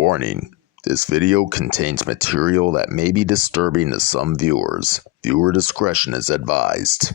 Warning, this video contains material that may be disturbing to some viewers. Viewer discretion is advised.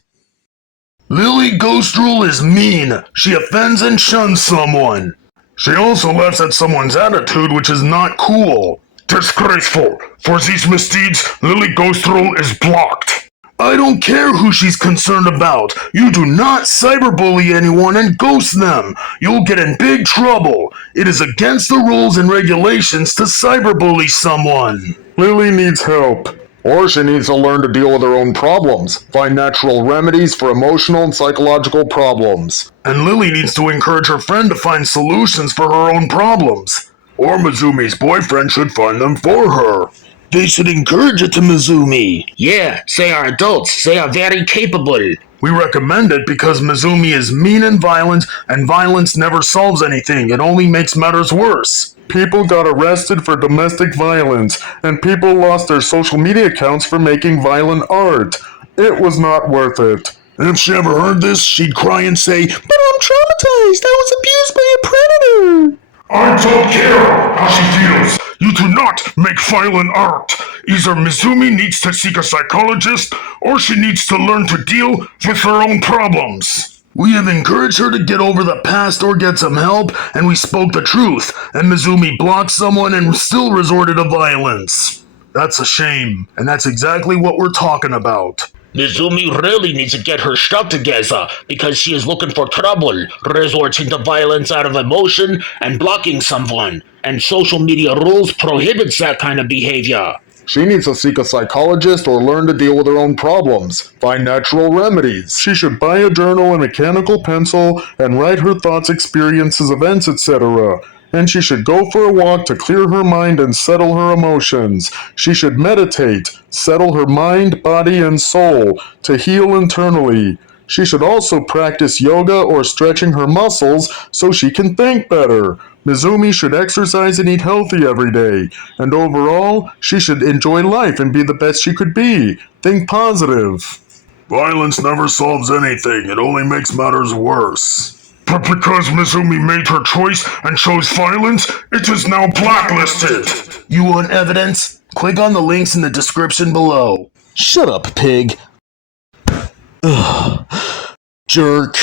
Lily Ghostrule is mean. She offends and shuns someone. She also laughs at someone's attitude, which is not cool. Disgraceful. For these misdeeds, Lily Ghostrule is blocked. I don't care who she's concerned about. You do not cyberbully anyone and ghost them. You'll get in big trouble. It is against the rules and regulations to cyberbully someone. Lily needs help. Or she needs to learn to deal with her own problems. Find natural remedies for emotional and psychological problems. And Lily needs to encourage her friend to find solutions for her own problems. Or Mizumi's boyfriend should find them for her. They should encourage it to Mizumi. Yeah, they are adults. They are very capable. We recommend it because Mizumi is mean and violence never solves anything. It only makes matters worse. People got arrested for domestic violence, and people lost their social media accounts for making violent art. It was not worth it. If she ever heard this, she'd cry and say, "But I'm traumatized. I was abused by a predator." I don't care how she feels. You do not make violent art. Either Mizumi needs to seek a psychologist, or she needs to learn to deal with her own problems. We have encouraged her to get over the past or get some help, and we spoke the truth, and Mizumi blocked someone and still resorted to violence. That's a shame, and that's exactly what we're talking about. Mizumi really needs to get her stuff together because she is looking for trouble, resorting to violence out of emotion and blocking someone, and social media rules prohibits that kind of behavior. She needs to seek a psychologist or learn to deal with her own problems. Find natural remedies. She should buy a journal and mechanical pencil and write her thoughts, experiences, events, etc. And she should go for a walk to clear her mind and settle her emotions. She should meditate, settle her mind, body, and soul to heal internally. She should also practice yoga or stretching her muscles so she can think better. Mizumi should exercise and eat healthy every day. And overall, she should enjoy life and be the best she could be. Think positive. Violence never solves anything. It only makes matters worse. But because Mizumi made her choice and chose violence, it is now blacklisted. You want evidence? Click on the links in the description below. Shut up, pig. Ugh. Jerk.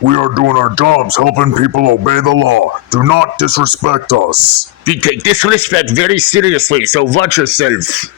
We are doing our jobs helping people obey the law. Do not disrespect us. We take disrespect very seriously, so watch yourself.